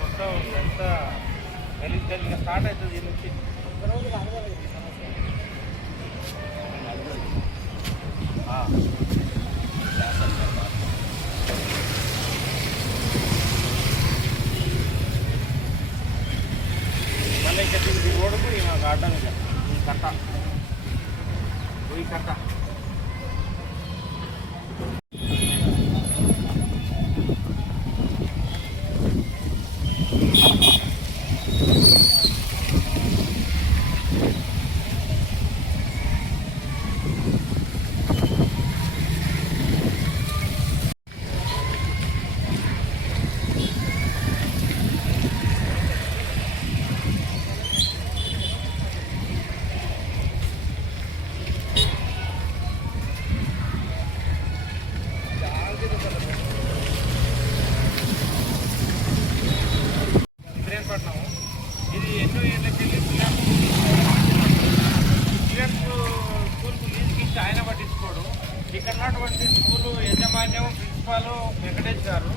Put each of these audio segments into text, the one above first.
మొత్తం ఎంత గలీజ్గా స్టార్ట్ అవుతుంది దీని నుంచి. మళ్ళీ ఇంకా ఈ రోడ్డుకు నాకు అడ్డం ఇక ఈ కట్ట ఇది ఎన్నో ఏళ్ళకెళ్ళి స్కూల్కు లీజుకి ఇచ్చి ఆయన పట్టించుకోడు. ఇక్కడ ఉన్నటువంటి స్కూలు యజమాన్యం ప్రిన్సిపాల్ వెంకటేష్ గారు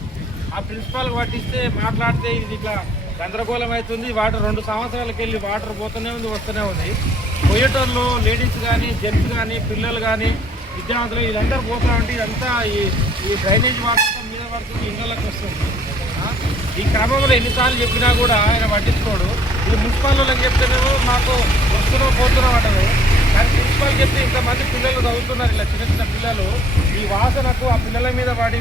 ఆ ప్రిన్సిపాల్కి పట్టిస్తే మాట్లాడితే ఇది ఇట్లా గందరగోళం అవుతుంది. వాటర్ 2 సంవత్సరాలకి వెళ్ళి వాటర్ పోతూనే ఉంది, వస్తూనే ఉంది. పోయేటోళ్ళు లేడీస్ కానీ జెంట్స్ కానీ పిల్లలు కానీ విద్యావంతులు వీళ్ళందరూ పోతా ఉంటే ఇదంతా ఈ డ్రైనేజ్ వాటర్ మీద పడుతుంది, ఇళ్ళకి వస్తుంది. ఈ క్రమంలో ఎన్నిసార్లు చెప్పినా కూడా ఆయన పట్టించుకోడు. ఇది మున్సిపల్ వాళ్ళకి చెప్తేనేమో మాకు వస్తున్నాం పోతున్నాం అంటారు. కానీ ప్రిన్సిపాల్ చెప్తే ఇంతమంది పిల్లలు చదువుతున్నారు, ఇలా చిన్న చిన్న పిల్లలు. ఈ వాసనకు ఆ పిల్లల మీద పడి,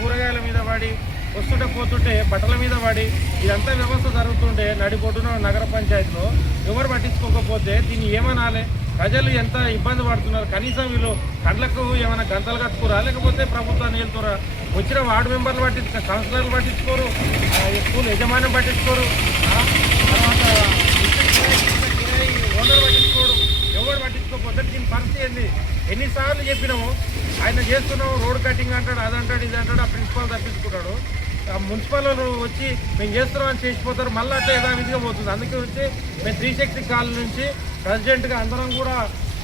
కూరగాయల మీద పడి, వస్తుంటే పోతుంటే బట్టల మీద పడి ఇదంతా వ్యవస్థ జరుగుతుంటే నడిపోతున్న నగర పంచాయతీలో ఎవరు పట్టించుకోకపోతే దీన్ని ఏమనాలి? ప్రజలు ఎంత ఇబ్బంది పడుతున్నారు. కనీసం వీళ్ళు కండ్లకు ఏమైనా గంతలు కట్టుకోరా, లేకపోతే ప్రభుత్వాన్ని వెళ్తారా? వచ్చిన వార్డు మెంబర్లు పట్టించుకో, కౌన్సిలర్లు పట్టించుకోరు, స్కూల్ యజమాన్యం పట్టించుకోరు, తర్వాత ఓనర్ పట్టించుకోడు, ఎవరు పట్టించుకోకపోతే దీని పరిస్థితి ఏంది? ఎన్నిసార్లు చెప్పినాము ఆయన చేస్తున్నాము, రోడ్ కటింగ్ అంటాడు, అదంటాడు, ఇది అంటాడు, ఆ ప్రిన్సిపాల్ తప్పించుకుంటాడు. ఆ మున్సిపల్ వచ్చి మేము చేస్తున్నామని చేసిపోతారు, మళ్ళీ అట్లా యథావిధిగా పోతుంది. అందుకే వచ్చి మేము 3 శక్తి కాలనీ నుంచి ప్రెసిడెంట్గా అందరం కూడా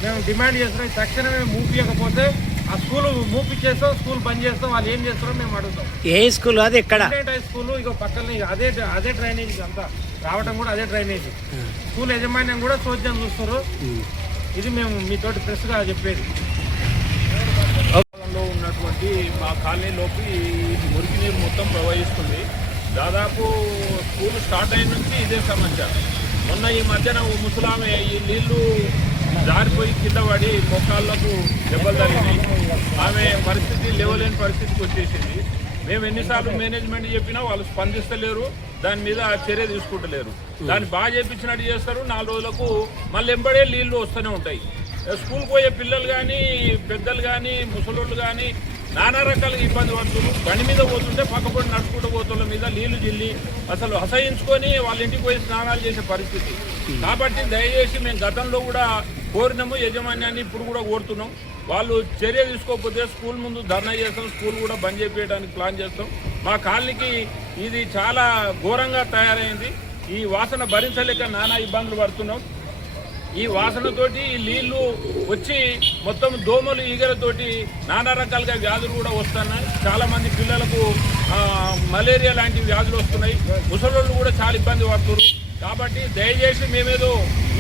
మేము డిమాండ్ చేస్తున్నాం. తక్షణమే మూపియకపోతే ఆ స్కూల్ మూపిచ్చేస్తాం, స్కూల్ బంద్ చేస్తాం. వాళ్ళు ఏం చేస్తారో మేము అడుగుతాం. ఏ స్కూల్ అది? ఎక్కడ? హై స్కూల్ ఇక పక్కనే అదే డ్రైనేజ్ అంతా రావడం కూడా అదే డ్రైనేజ్. స్కూల్ యజమాన్యం కూడా చోద్యం చూస్తారు. ఇది మేము మీతోటి ప్రెస్గా చెప్పేది. ఉన్నటువంటి మా కాలనీలోకి మురికి నీరు మొత్తం ప్రవహిస్తుంది. దాదాపు స్కూల్ స్టార్ట్ అయిన నుంచి ఇదే సమస్య. మొన్న ఈ మధ్యన ముసలామె ఈ నీళ్లు జారిపోయి కింద పడి మొక్కలకు దెబ్బలు తగిలినాయి. ఆమె పరిస్థితి లేవలేని పరిస్థితికి వచ్చేసింది. మేము ఎన్నిసార్లు మేనేజ్మెంట్ చెప్పినా వాళ్ళు స్పందిస్తలేరు, దాని మీద చర్య తీసుకుంటలేరు. దాన్ని బాగా చేయించినట్టు చేస్తారు, 4 రోజులకు మళ్ళీ ఎంబడే నీళ్లు వస్తూనే ఉంటాయి. స్కూల్కి పోయే పిల్లలు కానీ పెద్దలు కానీ ముసలోళ్ళు కానీ నానా రకాలుగా ఇబ్బంది పడుతున్నారు. బండి మీద పోతుంటే పక్కపడి నడుచుకుంటూ పోతున్న మీద నీళ్లు జిల్లి అసలు అసహించుకొని వాళ్ళ ఇంటికి పోయి స్నానాలు చేసే పరిస్థితి. కాబట్టి దయచేసి మేము గతంలో కూడా కోరినాము యజమాన్యాన్ని, ఇప్పుడు కూడా కోరుతున్నాం. వాళ్ళు చర్య తీసుకోకపోతే స్కూల్ ముందు ధర్నా చేస్తాం, స్కూల్ కూడా బంద్ చేయించడానికి ప్లాన్ చేస్తాం. మా కాలనీకి ఇది చాలా ఘోరంగా తయారైంది. ఈ వాసన భరించలేక నానా ఇబ్బందులు పడుతున్నాం. ఈ వాసనతోటి నీళ్లు వచ్చి మొత్తం దోమలు ఈగలతోటి నానా రకాలుగా వ్యాధులు కూడా వస్తున్నాయి. చాలామంది పిల్లలకు మలేరియా లాంటి వ్యాధులు వస్తున్నాయి. ముసలోళ్ళు కూడా చాలా ఇబ్బంది పడుతున్నారు. కాబట్టి దయచేసి మేమేదో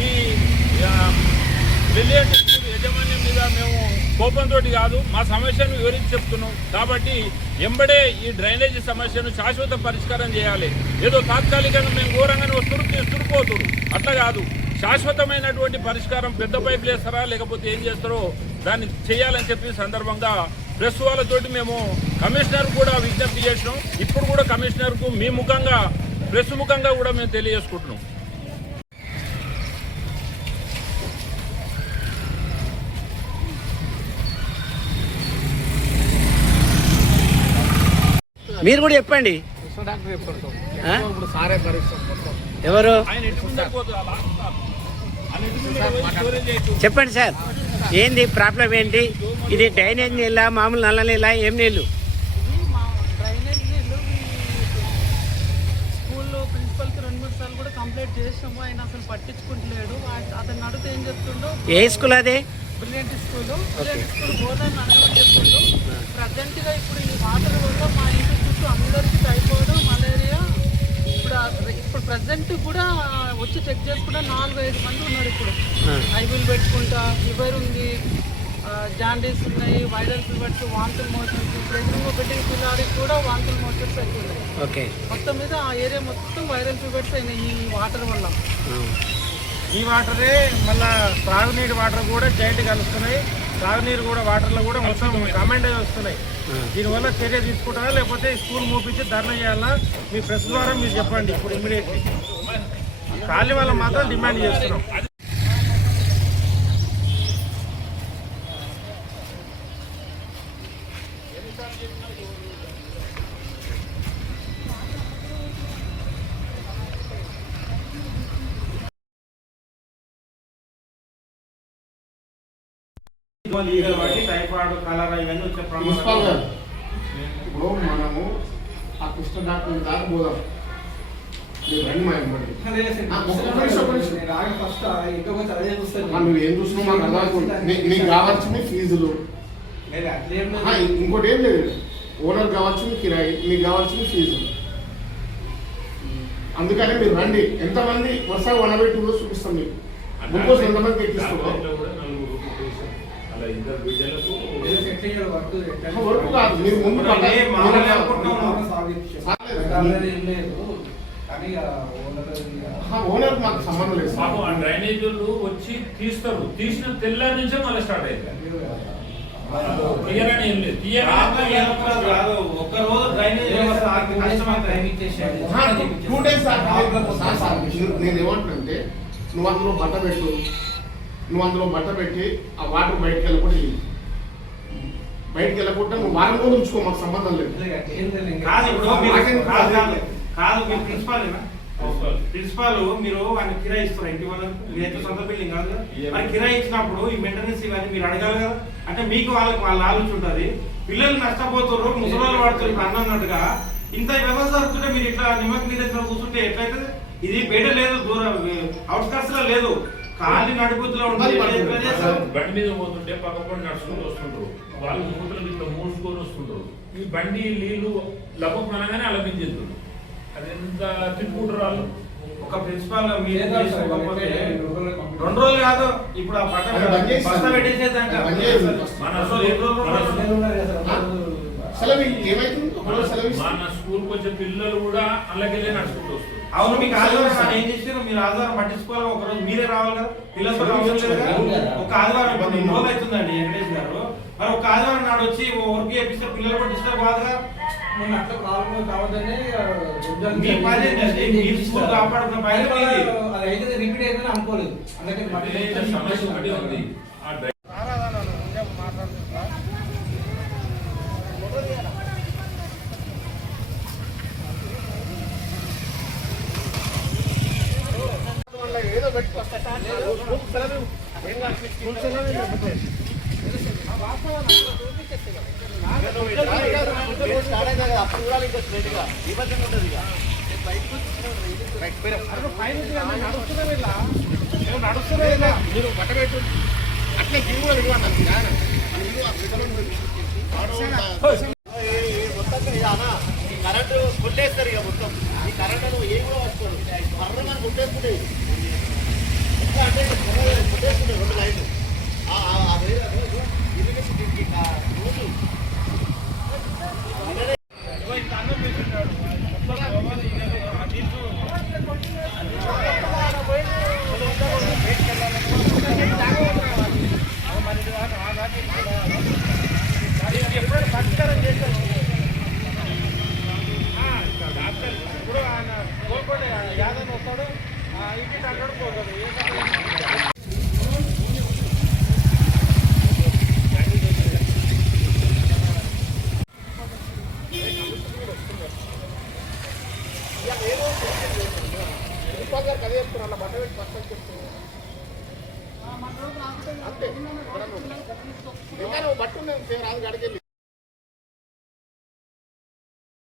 ఈ బ్రిలియంట్ స్కూల్ యజమాన్యం మీద మేము కోపంతో కాదు, మా సమస్యను వివరించి చెప్తున్నాం. కాబట్టి ఎంబడే ఈ డ్రైనేజీ సమస్యను శాశ్వత పరిష్కారం చేయాలి. ఏదో తాత్కాలికంగా మేము ఘోరంగానే వస్తున్నారు అట్లా కాదు. శాశ్వతమైనటువంటి పరిష్కారం పెద్ద పైపులు వేస్తారా లేకపోతే ఏం చేస్తారో దాన్ని చేయాలని చెప్పి సందర్భంగా ప్రెస్ వాళ్ళతోటి మేము కమిషనర్ కూడా విజ్ఞప్తి చేసినాం. ఇప్పుడు కూడా కమిషనర్కు మీ ముఖంగా ప్రెస్ ముఖంగా కూడా మేము తెలియజేసుకుంటున్నాం. మీరు కూడా చెప్పండి. ఎవరు చెప్పండి సార్, ఏంది ప్రాబ్లం ఏంటి? ఇది డ్రైనేజ్ నీళ్ళ, మామూలు నల్ల నీళ్ళ, ఏం నీళ్ళు? స్కూల్లో ప్రిన్సిపల్కి 2-3 సార్లు కూడా కంప్లైంట్ చేసాము, ఆయన అసలు పట్టించుకుంటలేడు. అతను అడిగితే ఏం చెప్తుండో, ఏ స్కూల్ అది? బ్రిలియంట్ స్కూల్ బోధన అడగమని చెప్తుండో. ప్రజెంట్గా ఇప్పుడు ఈ వాటర్ వల్ల మా ఇంటి చుట్టూ అందరికీ టైఫాయిడ్, మలేరియా, ఇప్పుడు ఇంటికి కూడా వచ్చి చెక్ చేసుకుంటా 4-5 మంది ఉన్నారు ఇప్పుడు. ఐబిల్ పెట్టుకుంటా, ఫీవర్ ఉంది, జాండీస్ ఉన్నాయి, వైరల్ ఫీవర్స్, వాంతుల్ మోషన్స్, ఇప్పుడు ఎదురుగా బిల్డింగ్ పిల్లాడికి కూడా వాంతుల్ మోషన్స్ అవుతున్నాయి. ఓకే, మొత్తం మీద ఆ ఏరియా మొత్తం వైరల్ ఫీవర్స్ అయినాయి ఈ వాటర్ వల్ల. ఈ వాటరే మళ్ళా త్రాగునీటి వాటర్ కూడా జాయింట్ కలుస్తున్నాయి, తాగునీరు కూడా వాటర్లో కూడా మొత్తం కమెంట్ వస్తున్నాయి. దీనివల్ల చర్య తీసుకుంటారా లేకపోతే స్కూల్ మూపించి ధర్నా చేయాలా? మీ ప్రెస్ ద్వారా మీరు చెప్పండి. ఇప్పుడు ఇమ్మీడియట్లీ ఖాళీ వాళ్ళ మాత్రం డిమాండ్ చేస్తున్నాం. టైఫాయిడ్, కలరా ఇవన్నీ వచ్చే ప్రిన్సిపాల్ గారు, ఇప్పుడు మనము ఆ కృష్ణ డాక్టర్ దాకా పోదాం. మీరు రండి మా వెంబడి. నువ్వు ఏం చూసినావు మాకు అర్థమవుతుంది. నీకు కావాల్సింది ఫీజులు, ఇంకోటి ఏం లేదు. ఓనర్ కావాల్సింది కిరాయి, మీకు కావాల్సింది ఫీజు. అందుకని మీరు రండి. ఎంతమంది వరుసగా 102 రోజు చూపిస్తాం మీకు. ముందు ఎంతమంది ఎక్కిస్తున్నాం వరకు కాదు. మీరు ముందు ఓనర్ మాకు సంబంధం లేదు. మాకు ఆ డ్రైనేజీలు వచ్చి తీస్తారు, తీసిన తెల్లారి నుంచే మళ్ళీ స్టార్ట్ అయింది. తీయగానే ఏం లేదు, నేను ఏమంటున్నానంటే నువ్వు అందులో బట్ట పెట్టి ఆ వాటర్ బయటకు వెళ్ళకుండా నువ్వు వారం కూడా ఉంచుకో, మాకు సంబంధం లేదు. కాదు మీరు ప్రిన్సిపాల్ మీరు ఆయన కిరాయి ఇస్తారు ఇంటి వాళ్ళకి. మీరైతే సొంత బిల్డింగ్ కాదు కదా, మరి కిరాయి ఇచ్చినప్పుడు ఈ మెయింటెనెన్స్ ఇవన్నీ మీరు అడగాలి కదా. అంటే మీకు వాళ్ళ ఆలోచన ఉంటుంది. పిల్లలు నష్టపోతారు, ముసలి పడుతారు. ఇప్పుడు అన్నట్టుగా ఇంత వ్యవస్థ వస్తుంటే మీరు ఇట్లా నిమ్మకి నీరు కూర్చుంటే ఎట్లయితే? ఇది బయట లేదు, దూరం అవుట్స్కట్స్ లో లేదు, ఖాళీ నడుపుతులో ఉంటుంది. బండి మీద పోతుంటే పక్కపడి నడుచుకుంటూ వస్తుంటారు, వాళ్ళు మూటలు ఇట్లా మూసుకొని వస్తుంటారు. ఈ బండి నీళ్లు లభం అనగానే అలపించేస్తారు. అది ఎంత తిట్టుకుంటారు వాళ్ళు. ఒక ప్రిన్సిపాల్ మీరు 2 రోజులు కాదు, ఇప్పుడు ఆ బస్తా పెట్టేసేదంట. మన స్కూల్కి వచ్చే పిల్లలు కూడా అలాగే నడుచుకుంటూ వస్తారు. అవును, మీకు ఆదివారం ఏం చేసారు? మీరు ఆదివారం పట్టించుకోవాలి. ఒక రోజు మీరే రావాలి కదా, పిల్లలతో ఒక ఆదివారం 2 రోజులు అవుతుందండి వెంకటేష్ గారు. మరి ఒక ఆదివారం నాడు వచ్చి వర్క్ చేపిస్తే పిల్లలు కూడా డిస్టర్బ్ కాదుగా. కాపాడుకున్న అనుకోలేదు. సమస్య ఒకటి ఉంది. ఏదో పెట్టుకొస్తా నడుస్తున్నా మీరు పట్టబెట్టు అట్లే దిగు కూడా విలువన్నాను. మొత్తం కరెంటు కొట్టేస్తారు. ఇక మొత్తం ఈ కరెంటు ఏం కూడా వస్తారు మరణం కొట్టేసుకుంటే అంటే కొట్టేసుకుంటే 2 లైన్లు రోజు ఎప్పుడైనా పరిష్కారం చేశారు. ఇప్పుడు ఆయన కోల్పోతే యాదవ్ వస్తాడు, ఇంటి అక్కడ పోతాడు. కదే చెప్తున్నా బట్ట పెట్టి పక్కన చెప్తున్నా అంతే. బట్ట రాదు గడికెళ్ళి